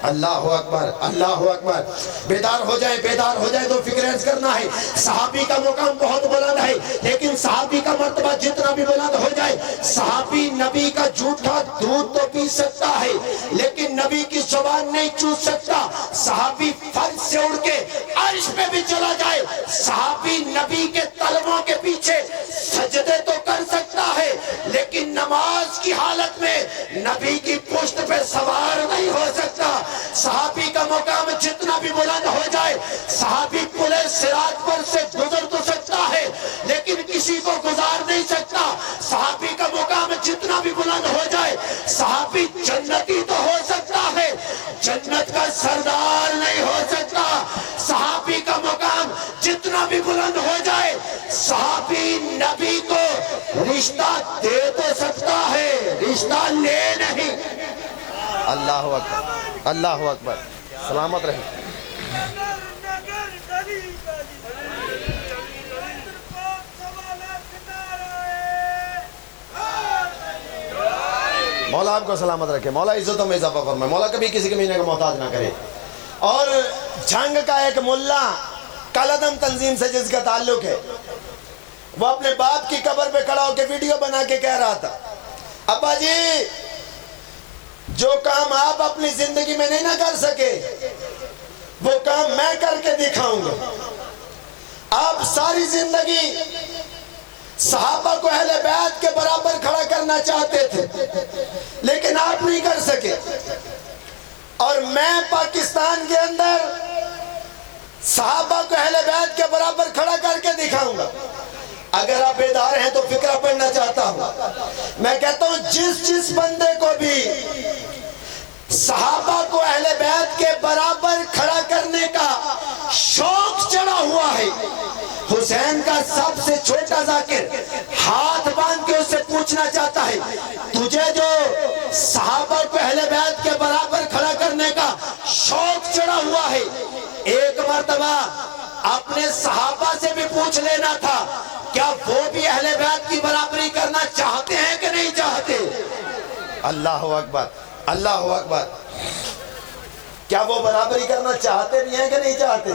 اللہ اکبر، اللہ اکبر، بیدار ہو جائے، بیدار ہو جائے تو فکر عرض کرنا ہے، صحابی کا مقام بہت بلند ہے، لیکن صحابی کا مرتبہ جتنا بھی بلند ہو جائے صحابی نبی کا جھوٹا دودھ تو پی سکتا ہے لیکن نبی کی زبان نہیں چوس سکتا۔ صحابی فرش سے اڑ کے عرش پہ بھی چلا جائے، صحابی نبی کے طلبوں کے پیچھے سجدے تو کر سکتا ہے لیکن نماز کی حالت میں نبی کی پشت پہ سوار نہیں ہو سکتا۔ صحابی کا مقام جتنا بھی بلند ہو جائے صحابی پلے صراط پر سے گزر تو سکتا ہے لیکن کسی کو گزار نہیں سکتا۔ صحابی کا مقام جتنا بھی بلند ہو جائے صحابی جنتی تو ہو سکتا ہے، جنت کا سردار نہیں ہو سکتا۔ صحابی کا مقام جتنا بھی بلند ہو جائے صحابی نبی کو رشتہ دے تو سکتا ہے، رشتہ لے نہیں۔ اللہ اکبر، اللہ اکبر، سلامت رہے۔ مولا آپ کو سلامت رکھے، مولا عزتوں میں اضافہ فرمائے، مولا کبھی کسی کمینے کا محتاج نہ کرے۔ اور جنگ کا ایک ملا کالعدم تنظیم سے جس کا تعلق ہے وہ اپنے باپ کی قبر پہ کھڑا ہو کے ویڈیو بنا کے کہہ رہا تھا، ابا جی جو کام آپ اپنی زندگی میں نہیں نہ کر سکے وہ کام میں کر کے دکھاؤں گا۔ آپ ساری زندگی صحابہ کو اہل بیت کے برابر کھڑا کرنا چاہتے تھے لیکن آپ نہیں کر سکے. اور میں پاکستان کے اندر صحابہ کو اہل بیت کے برابر کھڑا کر کے دکھاؤں گا. اگر آپ بیدار ہیں تو فقرہ پڑھنا چاہتا ہوں. میں کہتا ہوں جس بندے کو بھی صحابہ کو اہل بیت کے برابر کھڑا کرنے کا شوق چڑھا ہوا ہے، حسین کا سب سے چھوٹا ذاکر ہاتھ باندھ کے اسے پوچھنا چاہتا ہے تجھے جو صحابہ کو اہل بیت کے برابر کھڑا کرنے کا شوق چڑھا ہوا ہے، ایک مرتبہ اپنے صحابہ سے بھی پوچھ لینا تھا کیا وہ بھی اہل بیت کی برابری کرنا چاہتے ہیں کہ نہیں چاہتے؟ اللہ اکبر، اللہ اکبر. کیا وہ برابری کرنا چاہتے بھی ہیں کہ نہیں چاہتے؟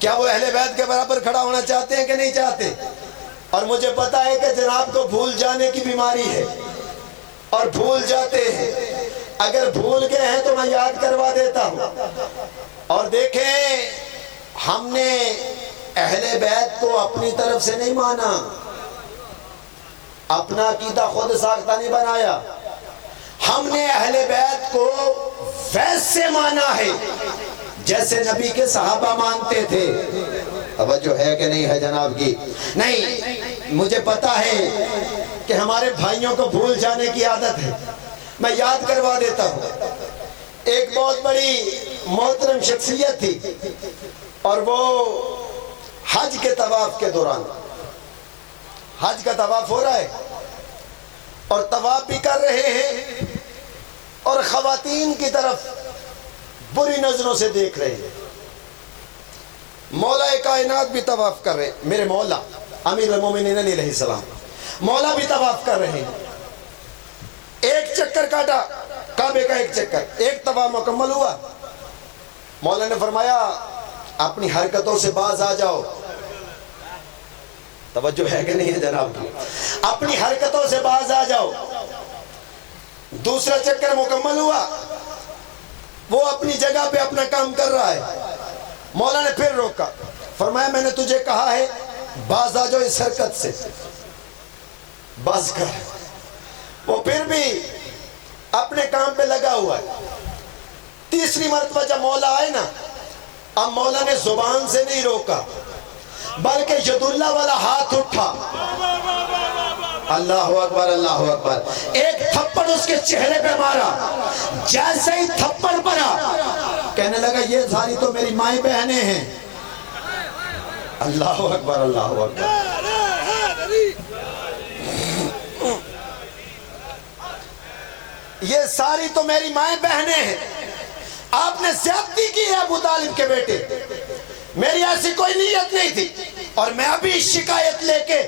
کیا وہ اہل بیت کے برابر کھڑا ہونا چاہتے ہیں کہ نہیں چاہتے؟ اور مجھے پتا ہے کہ جناب کو بھول جانے کی بیماری ہے اور بھول جاتے ہیں. اگر بھول گئے ہیں تو میں یاد کروا دیتا ہوں. اور دیکھیں ہم نے اہل بیت کو اپنی طرف سے نہیں مانا، اپنا عقیدہ خود ساختہ نہیں بنایا. ہم نے اہل بیت کو ویسے مانا ہے جیسے نبی کے صحابہ مانتے تھے. توجہ ہے کہ نہیں ہے جناب کی؟ نہیں. مجھے پتا ہے کہ ہمارے بھائیوں کو بھول جانے کی عادت ہے، میں یاد کروا دیتا ہوں. ایک بہت بڑی محترم شخصیت تھی اور وہ حج کے طواف کے دوران، حج کا طواف ہو رہا ہے اور طواف بھی کر رہے ہیں اور خواتین کی طرف بری نظروں سے دیکھ رہے ہیں. مولا کائنات بھی طواف کر رہے ہیں، میرے مولا امیر المومنین علیہ السلام مولا بھی طواف کر رہے ہیں. ایک چکر کاٹا کعبے کا، ایک چکر، ایک طواف مکمل ہوا. مولا نے فرمایا اپنی حرکتوں سے باز آ جاؤ. توجہ ہے کہ نہیں ہے جناب کی؟ اپنی حرکتوں سے باز آ جاؤ. دوسرا چکر مکمل ہوا، وہ اپنی جگہ پہ اپنا کام کر رہا ہے. مولا نے پھر روکا، فرمایا میں نے تجھے کہا ہے باز آ جاؤ اس حرکت سے، باز کر. وہ پھر بھی اپنے کام پہ لگا ہوا ہے. تیسری مرتبہ جب مولا آئے نا، اب مولا نے زبان سے نہیں روکا بلکہ ید اللہ والا ہاتھ اٹھا. اللہ اکبر، اللہ اکبر. ایک تھپڑ اس کے چہرے پہ مارا. جیسے ہی تھپڑ پڑا کہنے لگا یہ ساری تو میری مائیں بہنیں ہیں. اللہ اکبر، اللہ اکبر. یہ ساری تو میری مائیں بہنیں ہیں. آپ نے زیادتی کی ہے ابو طالب کے بیٹے. میری ایسی کوئی نیت نہیں تھی اور میں ابھی شکایت لے کے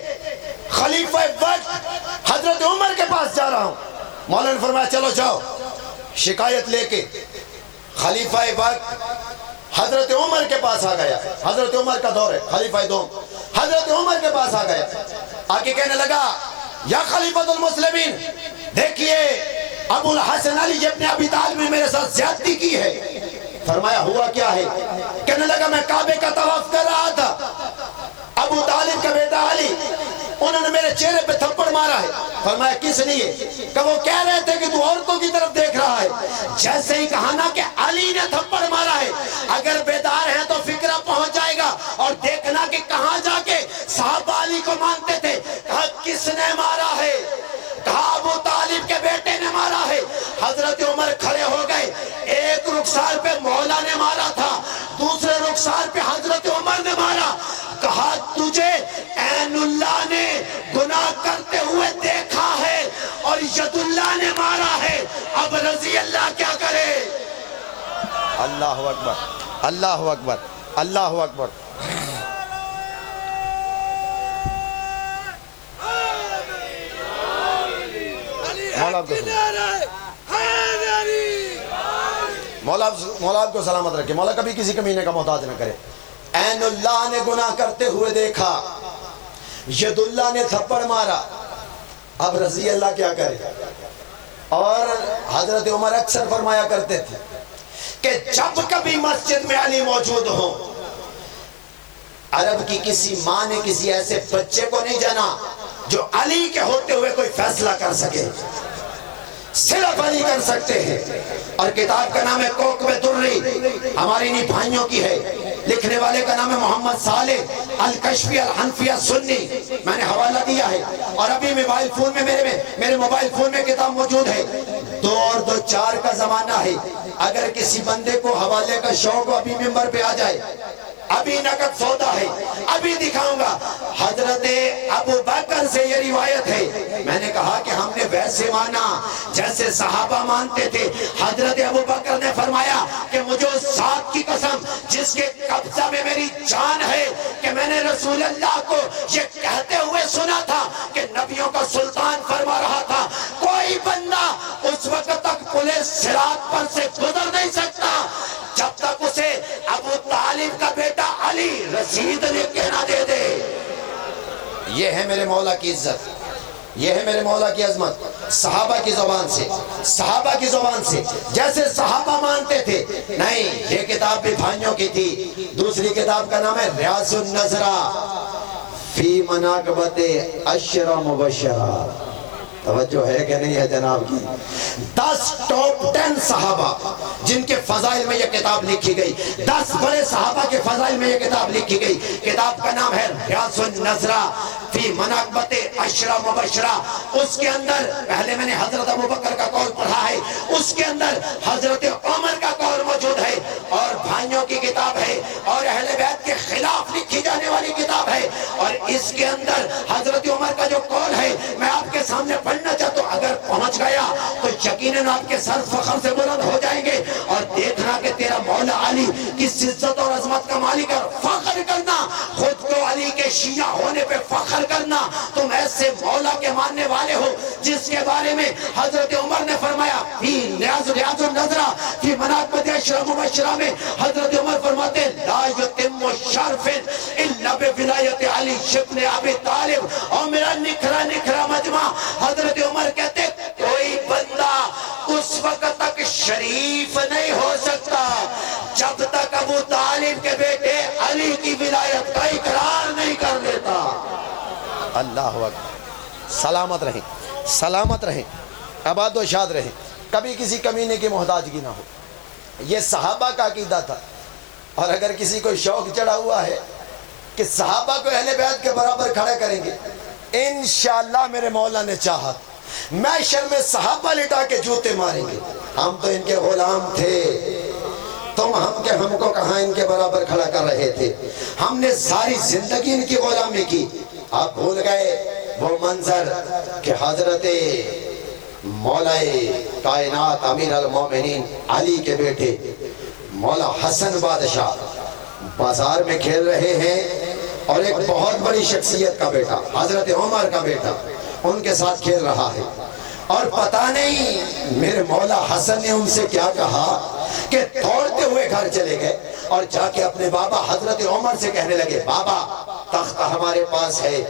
خلیفہ وقت حضرت عمر کے پاس جا رہا ہوں. مولا نے فرمایا چلو جاؤ. شکایت لے کے خلیفہ وقت حضرت عمر کے پاس آ گیا. حضرت عمر کا دور ہے، خلیفہ دوم. حضرت عمر کے پاس آ گیا. آگے کہنے لگا یا خلیفۃ المسلمین، دیکھیے ابو الحسن علی ابن ابی طالب نے میرے ساتھ زیادتی کی ہے. فرمایا ہوا کیا ہے؟ کہنے لگا میں کعبے کا طواف کر رہا تھا، ابو طالب کا بیٹا علی انہوں نے میرے چہرے پہ تھپڑ مارا ہے. فرمایا کس لیے؟ کہ وہ کہہ رہے تھے کہ تو عورتوں کی طرف دیکھ رہا ہے. جیسے ہی کہا نا کہ علی نے تھپڑ مارا ہے، اگر بیدار ہیں تو فکرہ پہنچ جائے گا اور دیکھنا کہ کہاں جا کے صحابہ علی کو مانتے تھے. کہا کس نے مارا ہے؟ کہا ابو طالب کے بیٹے نے مارا ہے. حضرت عمر کھڑے ہو گئے. ایک رخسار پہ مولا نے مارا تھا، دوسرے رخسار پہ حضرت عمر نے مارا. کہا تجھے عین اللہ نے گناہ کرتے ہوئے دیکھا ہے اور ید اللہ نے مارا ہے، اب رضی اللہ کیا کرے؟ اللہ اکبر، اللہ اکبر، اللہ اکبر. مولا آپ کو سلامت رکھے، مولا کبھی کسی کمینے کا محتاج نہ کرے. عین اللہ نے گناہ کرتے ہوئے دیکھا، ید اللہ نے تھپڑ مارا، اب رضی اللہ کیا کرے؟ اور حضرت عمر اکثر فرمایا کرتے تھے کہ جب کبھی مسجد میں علی موجود ہو، عرب کی کسی ماں نے کسی ایسے بچے کو نہیں جانا جو علی کے ہوتے ہوئے کوئی فیصلہ کر سکے، صرف علی کر سکتے ہیں۔ اور کتاب کا نام ہے کوکب دری، ہماری انہی بھائیوں کی ہے، لکھنے والے کا نام ہے محمد صالح الکشفی الحنفیہ سنی، میں نے حوالہ دیا ہے، اور ابھی میرے موبائل فون میں کتاب موجود ہے۔ 2 اور 2 4 کا زمانہ ہے، اگر کسی بندے کو حوالے کا شوق ہو ابھی ممبر پہ آ جائے، ابھی نقد سودا ہے، ابھی دکھاؤں گا۔ حضرت ابو بکر سے یہ روایت ہے، میں نے کہا کہ ہم نے ویسے مانا جیسے صحابہ مانتے تھے۔ حضرت ابو بکر نے فرمایا کہ مجھے اس ذات کی قسم جس کے قبضہ میں میری جان ہے کہ میں نے رسول اللہ کو یہ کہتے ہوئے سنا تھا کہ نبیوں کا سلطان فرما رہا تھا کوئی بندہ اس وقت تک پولیس صراط پر سے گزر نہیں سکتا جب تک اسے ابو طالب کا بیٹا علی رسید لکھ کے نہ دے دے۔ یہ ہے میرے مولا کی عزت، یہ ہے میرے مولا کی عظمت، صحابہ کی زبان سے جیسے صحابہ مانتے تھے۔ نہیں، یہ کتاب بھی بھائیوں کی تھی۔ دوسری کتاب کا نام ہے ریاض النظرہ فی مناقبت 10 مبشرہ، توجہ ہے کہ نہیں ہے جناب کی؟ 10 ٹاپ 10 صحابہ جن کے فضائل میں یہ کتاب لکھی گئی، 10 بڑے صحابہ کے فضائل میں یہ کتاب لکھی گئی۔ کتاب کا نام ہے ریاض النظرہ فی مناقبت 10 مبشرہ۔ اس کے اندر پہلے میں نے حضرت ابو بکر کا قول پڑھا ہے، اس کے اندر حضرت عمر کا قول موجود ہے، اور بھائیوں کی کتاب ہے، اور اہل بیت کے خلاف لکھی جانے والی کتاب ہے، اور اس کے اندر حضرت عمر کا جو قول ہے میں آپ کے سامنے پڑھنا چاہتا ہوں۔ اگر پہنچ گیا تو یقیناً آپ کے سر فخر سے بلند ہو جائیں گے، اور دیکھنا کہ تیرا مولا علی کس عزت اور عظمت کا مالک ہے۔ فخر کرنا، خود کو علی کے شیعہ ہونے پہ فخر کرنا، تم ایسے مولا کے ماننے والے ہو جس کے بارے میں حضرت عمر نے فرمایا فی ریاض النظرہ فی مناقبت 10 مبشرہ میں حضرت عمر فرماتے ہیں لا یتم شرف الا بولایت علی ابن ابی طالب، اور میرا نکھرا مجمع، حضرت عمر کہتے کوئی بندہ اس وقت تک شریف نہیں ہو سکتا جب تک ابو طالب کے بیٹے علی کی ولایت کا اقرار نہیں کر لیتا۔ اللہ اکبر، سلامت رہیں، آباد و شاد رہیں، کبھی کسی کمینے کی محتاجگی نہ ہو۔ یہ صحابہ کا عقیدہ تھا، اور اگر کسی کو شوق چڑھا ہوا ہے کہ صحابہ کو اہل بیت کے برابر کھڑے کریں گے، انشاءاللہ میرے مولا نے چاہا محشر میں صحابہ لٹا کے جوتے ماریں گے۔ ہم تو ان کے غلام تھے، ہم کو کہاں ان کے برابر کھڑا کر رہے تھے؟ ہم نے ساری زندگی ان کی غلامی کی۔ آپ بھول گئے وہ منظر کہ حضرت مولا کائنات امیر المومنین علی کے بیٹے مولا حسن بادشاہ بازار میں کھیل رہے ہیں، اور ایک بہت بڑی شخصیت کا بیٹا حضرت عمر کا بیٹا ان کے ساتھ کھیل رہا ہے، اور پتہ نہیں میرے مولا حسن نے ان سے کیا کہا کہ دوڑتے ہوئے گھر چلے گئے، اور جا کے اپنے بابا حضرت عمر سے کہنے لگے بابا تخت ہمارے پاس ہے،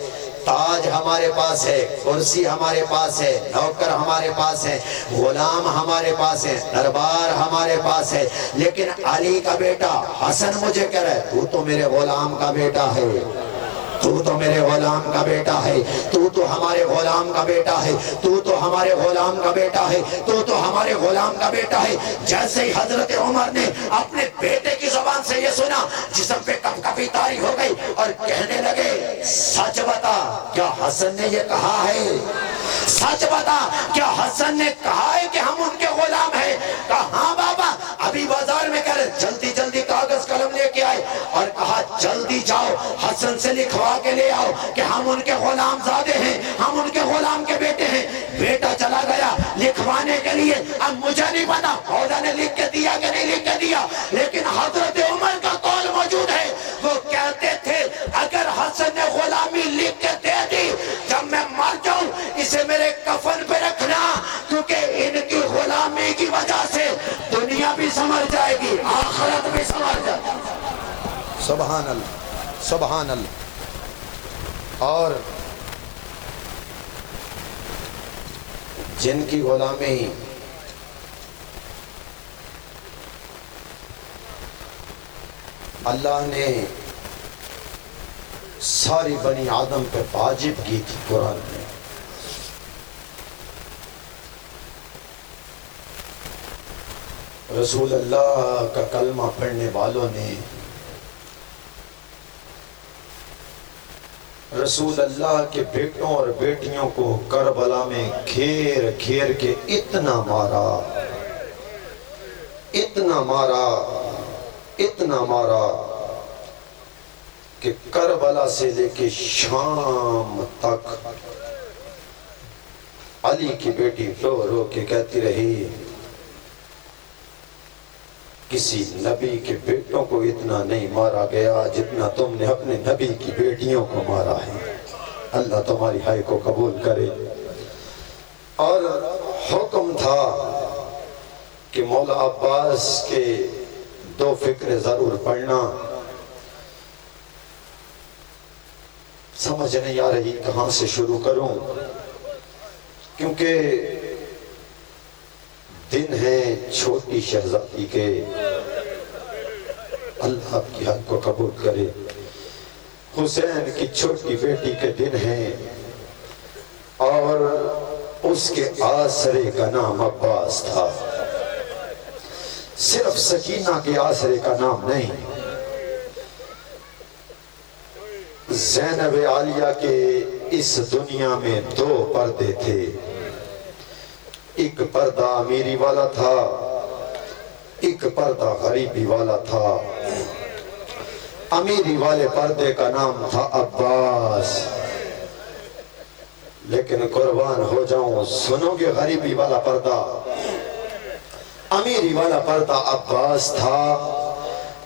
تاج ہمارے پاس ہے، کرسی ہمارے پاس ہے، نوکر ہمارے پاس ہے، غلام ہمارے پاس ہے، دربار ہمارے پاس ہے، لیکن علی کا بیٹا حسن مجھے کہہ رہا ہے تو تو میرے غلام کا بیٹا ہے، تو تو میرے غلام کا بیٹا ہے، تو تو ہمارے غلام کا بیٹا ہے، تو تو ہمارے غلام کا بیٹا ہے، تو تو ہمارے غلام کا بیٹا ہے۔ جیسے ہی حضرت عمر نے اپنے بیٹے کی زبان سے یہ سنا، جسم پہ کپکپی طاری ہو گئی، اور کہنے لگے سچ بتا کیا حسن نے یہ کہا ہے؟ سچ بتا کیا حسن نے کہا ہے کہ ہم ان کے غلام ہیں؟ کہا ہاں بابا، ابھی بازار میں کہہ رہے جلدی جلدی کاغذ قلم لے کے آئے، اور کہا جلدی جاؤ حسن سے لکھوا کے لے آؤ کہ ہم ان کے غلام زادے ہیں، ہم ان کے غلام کے بیٹے ہیں۔ بیٹا چلا گیا لکھوانے کے لیے، اب مجھے نہیں پتا مولا نے لکھ کے دیا کہ نہیں لکھ کے دیا، لیکن حضرت عمر کا قول موجود ہے، وہ کہتے تھے اگر حسن نے غلامی لکھ کے دے دی، جب میں مر جاؤں اسے میرے کفن پہ رکھنا، کیونکہ ان کی غلامی کی وجہ سے دنیا بھی سمجھ جائے گی، آخرت بھی سمجھ جائے گی۔ سبحان اللہ، سبحان اللہ۔ اور جن کی غلامی اللہ نے ساری بنی آدم پہ واجب کی تھی قرآن نے. رسول اللہ کا کلمہ پڑھنے والوں نے رسول اللہ کے بیٹوں اور بیٹیوں کو کربلا میں گھیر گھیر کے اتنا مارا کہ کربلا سے لے کے شام تک علی کی بیٹی رو رو کے کہتی رہی کسی نبی کے بیٹوں کو اتنا نہیں مارا گیا جتنا تم نے اپنے نبی کی بیٹیوں کو مارا ہے. اللہ تمہاری ہائے کو قبول کرے. اور حکم تھا کہ مولا عباس کے 2 فقرے ضرور پڑھنا. سمجھ نہیں آ رہی کہاں سے شروع کروں، کیونکہ دن ہے چھوٹی شہزادی کے. اللہ آپ کی حق کو قبول کرے. حسین کی چھوٹی بیٹی کے دن ہیں اور اس کے آسرے کا نام عباس تھا. صرف سکینہ کے آسرے کا نام نہیں. زینب عالیہ کے اس دنیا میں 2 پردے تھے. ایک پردہ امیری والا تھا، ایک پردہ غریبی والا تھا. امیری والے پردے کا نام تھا عباس. لیکن قربان ہو جاؤں، سنو گے غریبی والا پردہ، امیری والا پردہ عباس تھا.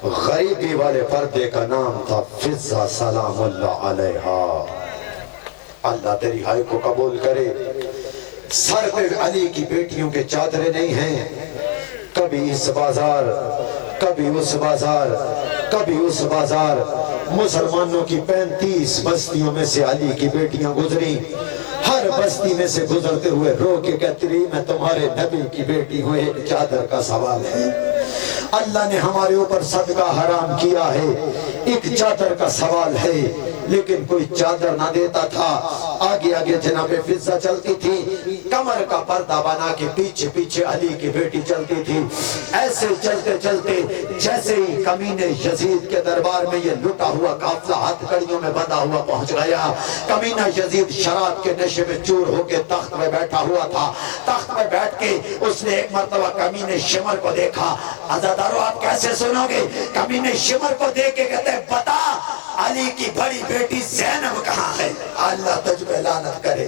غریبی والے پردے کا نام تھا فضہ سلام اللہ علیہا. اللہ تیری ہائے کو قبول کرے. سر پہ علی کی بیٹیوں کے چادریں نہیں ہیں. کبھی اس بازار، کبھی اس بازار، کبھی اس بازار. مسلمانوں کی 35 بستیوں میں سے علی کی بیٹیاں گزری. ہر بستی میں سے گزرتے ہوئے رو کے کہتی رہی میں تمہارے نبی کی بیٹی ہوں، ایک چادر کا سوال ہے. اللہ نے ہمارے اوپر صدقہ حرام کیا ہے، ایک چادر کا سوال ہے. لیکن کوئی چادر نہ دیتا تھا. آگے آگے جناب فضہ چلتی تھی، کمر کا پردہ بنا کے پیچھے پیچھے علی کی بیٹی چلتی تھی. ایسے چلتے چلتے جیسے ہی کمینے یزید کے دربار میں یہ لٹا ہوا قافلہ ہاتھ کڑیوں میں بندھا ہوا پہنچ گیا. کمینہ یزید شراب کے نشے میں چور ہو کے تخت میں بیٹھا ہوا تھا. تخت میں بیٹھ کے اس نے ایک مرتبہ کمینے شمر کو دیکھا. عزادارو آپ کیسے سنو گے؟ کمینے شمر کو دیکھ کے کہتے ہیں بتا علی کی بڑی بیٹی زینب کہاں ہے؟ اللہ تجھ پہ لعنت کرے.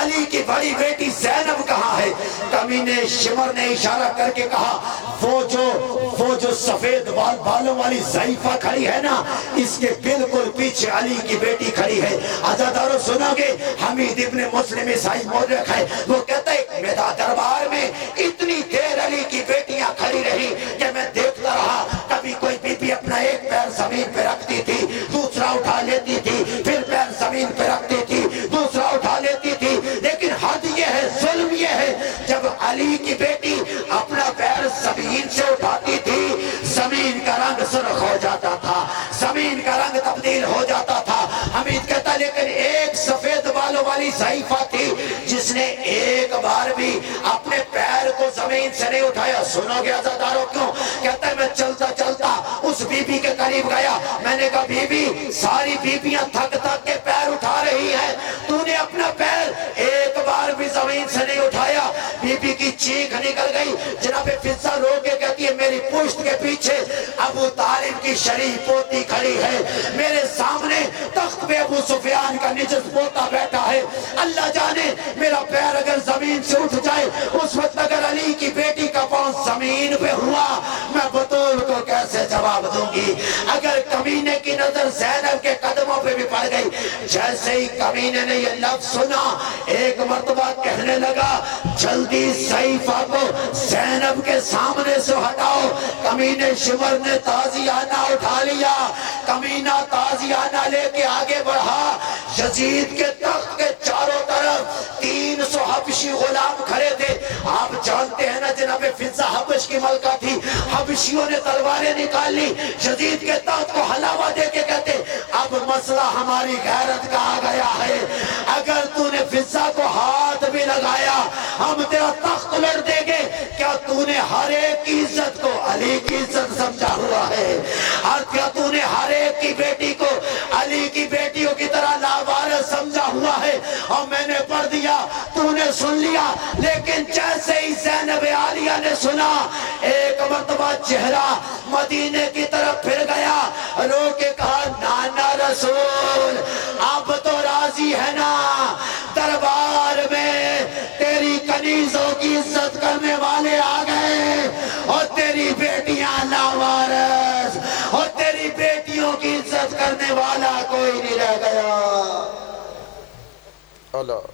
علی کی بڑی بیٹی زینب کہاں ہے؟ کمینے شمر نے اشارہ کر کے کہا وہ جو سفید بالوں والی ضعیفہ کھڑی ہے نا، اس کے بالکل پیچھے علی کی بیٹی کھڑی ہے. عزادارو سنو گے؟ حمید ابن مسلم عیسائی مورخ ہے، وہ کہتا ہے میرا دربار میں اتنی دیر علی کی بیٹیاں کھڑی رہی کہ میں دیکھتا رہا. کبھی کوئی بی بی اپنا ایک پیر زمین پہ رکھتی تھی، دوسرا اٹھا لیتی تھی، پھر پیر زمین پہ رکھتی تھی، دوسرا اٹھا لیتی تھی. لیکن حد یہ ہے، ظلم یہ ہے، جب علی کی بیٹی اپنا پیر زمین سے اٹھاتی تھی زمین کا رنگ سرخ ہو جاتا تھا، زمین کا رنگ تبدیل ہو جاتا تھا. حمید کہتا لیکن ایک سفید بالوں والی ضعیفہ تھی جس نے ایک بار بھی اپنے پیر کو زمین سے نہیں اٹھایا. سنو گے عزادارو کیوں؟ کہتا ہے میں چلتا چلتا اس بی بی کے قریب گیا. میں نے کہا بی بی، ساری بیبیاں تھک تھک کے پیر اٹھا رہی ہیں، تو نے اپنا پیر ایک بار بھی زمین سے نہیں اٹھایا. بی بی کی چیخ نکل گئی. جناب فضہ رو کے کہتی ہے میری پشت کے پیچھے ابو طالب کی شریف پوتی کھڑی ہے، میرے سامنے تخت پہ ابو سفیان کا نجس پوتا بیٹھا ہے. اللہ جانے میرا پیر اگر زمین سے اٹھ جائے، اس وقت اگر علی کی بیٹی کا پاؤں زمین پہ ہوا، میں بطول کو کیسے جواب دوں گی؟ اگر کمینے کی نظر زینب کے قدموں پہ بھی پڑ گئی. جیسے ہی کمینے نے یہ لفظ سنا، ایک مرتبہ کہنے لگا جلدی ضعیفہ کو زینب کے سامنے سے ہٹاؤ. کمینے شمر نے تازیانہ اٹھا لیا. کمینہ تازیانہ لے کے آگے بڑھا. یزید کے تخت کے چاروں طرف 300 حبشی غلام کھڑے تھے. آپ جانتے ہیں نا جناب فضہ حبش کی ملکہ تھی. حبشیوں نے تلواریں نکال لی. یزید کے تخت کو حلاوہ دے کے کہتے اب اب مسئلہ ہماری غیرت کا آ گیا ہے، اگر تو نے فضا کو ہاتھ بھی لگایا ہم تیرا تخت الٹ دیں گے۔ کیا تو نے ہر ایک کی عزت کو علی کی عزت سمجھا ہوا ہے؟ کیا تو نے ہر ایک کی بیٹی کو علی کی بیٹیوں کی طرح لاوارث سمجھا ہوا ہے؟ اور میں نے پڑھ دیا، تو نے سن لیا، لیکن جیسے ہی زینب عالیہ نے سنا ایک مرتبہ چہرہ مدینے کی طرف پھر گیا، رو کے کہا نانا رسول اب تو راضی ہے نا؟ دربار میں تیری کنیزوں کی عزت کرنے والے آ گئے اور تیری بیٹیاں لاوارث، اور تیری بیٹیوں کی عزت کرنے والا کوئی نہیں رہ گیا۔ اللہ